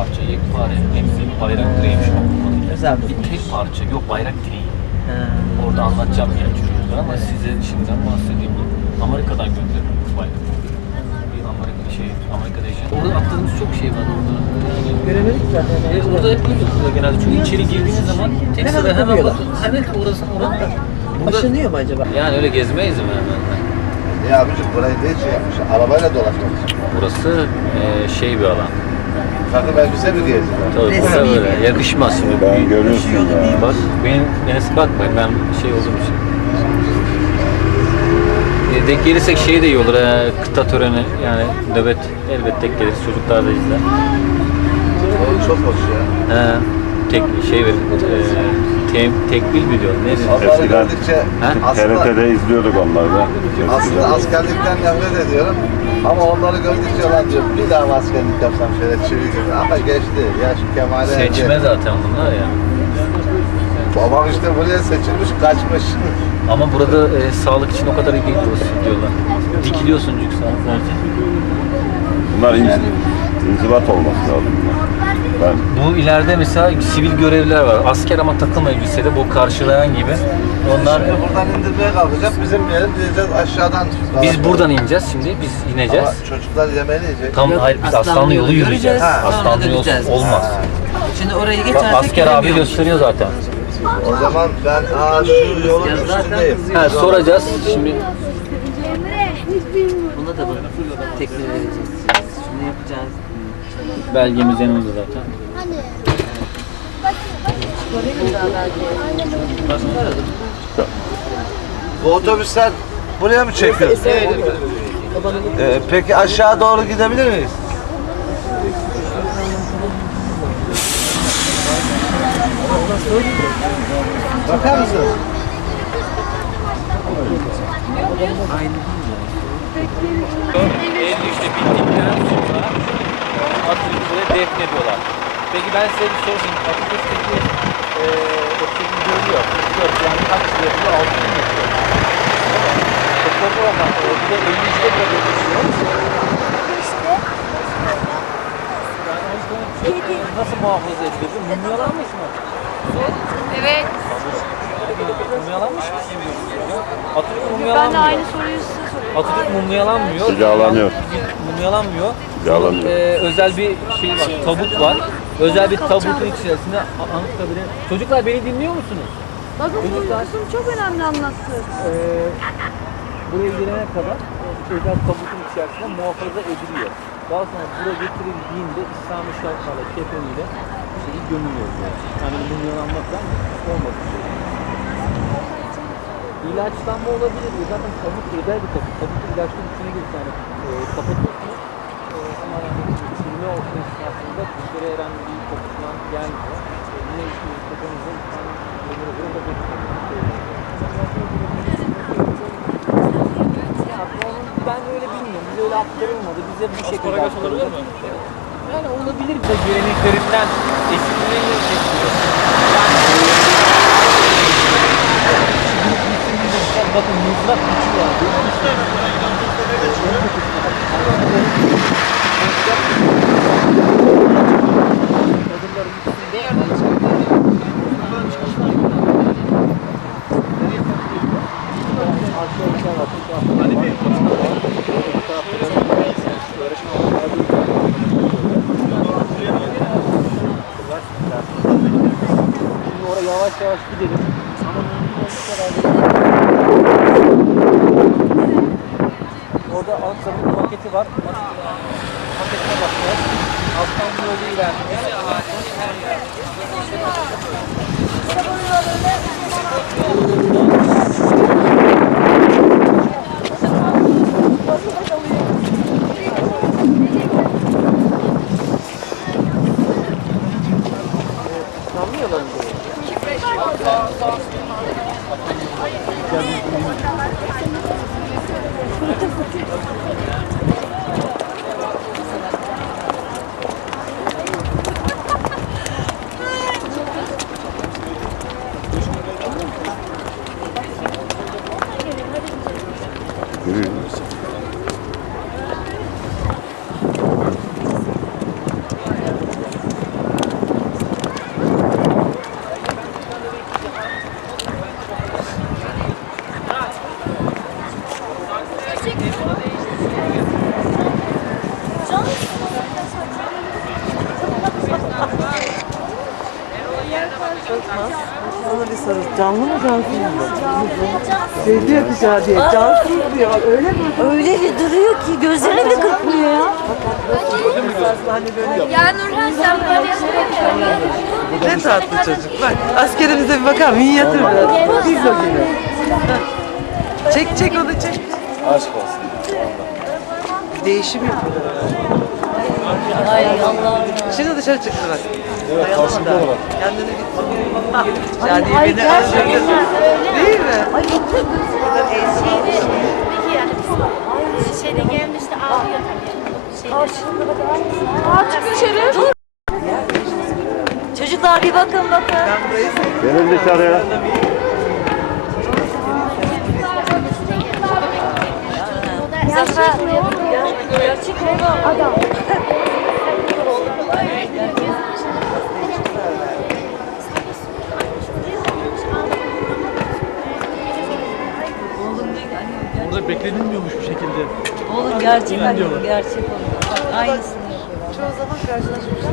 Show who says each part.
Speaker 1: parça yekpare büyük bayrak direğiymiş Avrupa'nın.
Speaker 2: Güzel
Speaker 1: Bir
Speaker 2: durmuş.
Speaker 1: tek parça yok bayrak direği.
Speaker 2: Ha.
Speaker 1: Orada anlatacağım yani çocuklar ama size şimdiden bahsedeyim. Amerika'dan gönderilmiş bayrak. Bir Amerika şey, Amerika'da yaşayan. Orada attığımız çok şey var orada.
Speaker 2: Göremedik zaten.
Speaker 1: e, orada hep böyle yapıyorlar genelde. Çünkü içeri girdiğiniz zaman tek
Speaker 2: Hemen
Speaker 1: sıra hemen bakın. Hemen orası orada. Burada,
Speaker 2: Aşınıyor mu acaba?
Speaker 1: yani öyle gezmeyiz mi hemen?
Speaker 3: Ya abicim burayı ne şey yapmış? Arabayla dolaşmak için.
Speaker 1: Burası e, şey bir alan.
Speaker 3: Takım elbise mi geziyor?
Speaker 1: Tabii
Speaker 2: Resmi
Speaker 1: burada böyle.
Speaker 2: bir-
Speaker 1: Yakışmaz şimdi.
Speaker 4: Ben görüyorsun ya.
Speaker 1: Bak benim Enes bakmayın ben şey olduğum için. E, denk gelirsek şey de iyi olur he, kıta töreni yani nöbet elbet denk geliriz çocuklar da izler.
Speaker 3: O çok hoş ya.
Speaker 1: He, tek şey verin. E, tem, tekbil mi diyor? Ne diyor?
Speaker 3: Onları
Speaker 4: Eskiden-
Speaker 3: gördükçe
Speaker 1: Ha?
Speaker 3: aslında,
Speaker 4: TRT'de izliyorduk onları da.
Speaker 3: aslında askerlikten nefret ediyorum. Ama onları lan diyorum bir daha askerlik yapsam şöyle çivi gibi. Ama geçti. Yaş kemale erdi.
Speaker 1: Seçme zaten bunlar ya.
Speaker 3: Babam işte buraya seçilmiş kaçmış.
Speaker 1: Ama burada e, sağlık için o kadar iyi değil burası diyorlar. Dikiliyorsun çünkü saatlerce.
Speaker 4: Bunlar inzi, inzibat olması lazım. Ben
Speaker 1: Bu ileride mesela sivil görevliler var. Asker ama takım elbiseli bu karşılayan gibi. Onlar
Speaker 3: Şimdi buradan indirmeye kalkacak. Bizim yerim diyeceğiz aşağıdan.
Speaker 1: biz buradan ineceğiz şimdi. Biz ineceğiz.
Speaker 3: Ama çocuklar yemeğini yiyecek.
Speaker 1: Tam hayır biz Aslanlı yolu yürüyeceğiz.
Speaker 3: Ha.
Speaker 1: Aslanlı yol
Speaker 2: Sonra döneceğiz.
Speaker 1: olmaz.
Speaker 2: Şimdi orayı
Speaker 1: Bak,
Speaker 2: geçersek
Speaker 1: asker abi
Speaker 2: göremiyoruz.
Speaker 1: gösteriyor zaten.
Speaker 3: O zaman ben aa şu yolun
Speaker 2: Ya zaten-
Speaker 3: üstündeyim.
Speaker 1: Ha, soracağız. Şimdi
Speaker 2: Buna da bu tekrar edeceğiz. Şunu yapacağız.
Speaker 1: Belgemiz yanımızda zaten.
Speaker 3: Bu otobüsler buraya mı çekiyor? Ee, peki aşağı doğru gidebilir miyiz? Bakar mısın?
Speaker 1: Eylül işte bittikten Peki ben size bir soru sorayım. Atatürk'teki e, 38 görülüyor. 44 yani kaç yıl yapıyor? 6 yıl yapıyor? Fazla ama e, bir de 53'te bırakıyor. Yani o yüzden e, nasıl muhafaza ediliyor? Bu Mumyalanmış mı?
Speaker 5: Evet.
Speaker 1: Mumyalanmış mı? Atatürk
Speaker 5: Ben de
Speaker 1: mumyalanmıyor.
Speaker 5: aynı soruyu size soruyorum.
Speaker 1: Atatürk mumyalanmıyor.
Speaker 4: Cilalanıyor.
Speaker 1: Mumyalanmıyor.
Speaker 4: Cilalanıyor.
Speaker 1: Ee, özel bir şey var, tabut var. Özel bir tabutun içerisinde Anıtkabir'e... Çocuklar beni dinliyor musunuz?
Speaker 5: Bakın bu
Speaker 1: Çocuklar-
Speaker 5: kısım çok önemli anlattı.
Speaker 1: Ee, buraya gelene kadar özel tabutun içerisinde muhafaza ediliyor. Daha sonra buraya getirildiğinde İslami şartlarla, kefeniyle şeyi gömülüyor. Yani mumyalanmak falan olmadı. İlaçlanma olabilir. Zaten tabut özel bir tabut. Tabutun ilaçların içine girip yani e, kapatıyorsunuz. E, ama yani çürüme olsun esnasında dışarı herhangi bir koku falan gelmiyor. Yine gömülü göre de ben öyle bilmiyorum. Bize öyle aktarılmadı. Bize bu şekilde aktarıldı. Yani olabilir de geleneklerinden esinlenerek yapıyor. Bakın mızrak gücü var. Orada Ankara'nın paketi var. Paketine bakacağız. Alttan bir yolu ilerleyeceğiz. Anlıyorlar mı?
Speaker 2: Кирилиці. Canlı mı cansız mı? Seviyor ki Şadiye. Cansız diyor. Öyle mi?
Speaker 6: Öyle bir duruyor ki gözlerine bile kırpmıyor ya.
Speaker 5: Ya Nurhan sen böyle
Speaker 2: ne tatlı çocuk. Bak askerimize bir bakar minyatür biraz. Pizza gibi. Heh. Çek çek onu çek.
Speaker 3: Aşk olsun.
Speaker 2: Değişim yapıyor.
Speaker 6: Ay Allah'ım.
Speaker 2: Şimdi dışarı çıktı bak.
Speaker 3: Evet, karşılıklı olarak.
Speaker 2: Kendini bir Şadiye beni özledi. Değil mi?
Speaker 6: Ay çok
Speaker 5: Peki yani biz şeyde gelmişti ağlıyor tabii. Aa çık dışarı.
Speaker 6: Çocuklar bir bakın bakın.
Speaker 4: Gelin dışarıya.
Speaker 6: Zafer. Gerçek adam.
Speaker 7: Orada beklenilmiyormuş bu şekilde.
Speaker 6: Oğlum gerçek annem gerçek oğlum. Aynısını.
Speaker 2: Çoğu zaman karşılaşmışlar.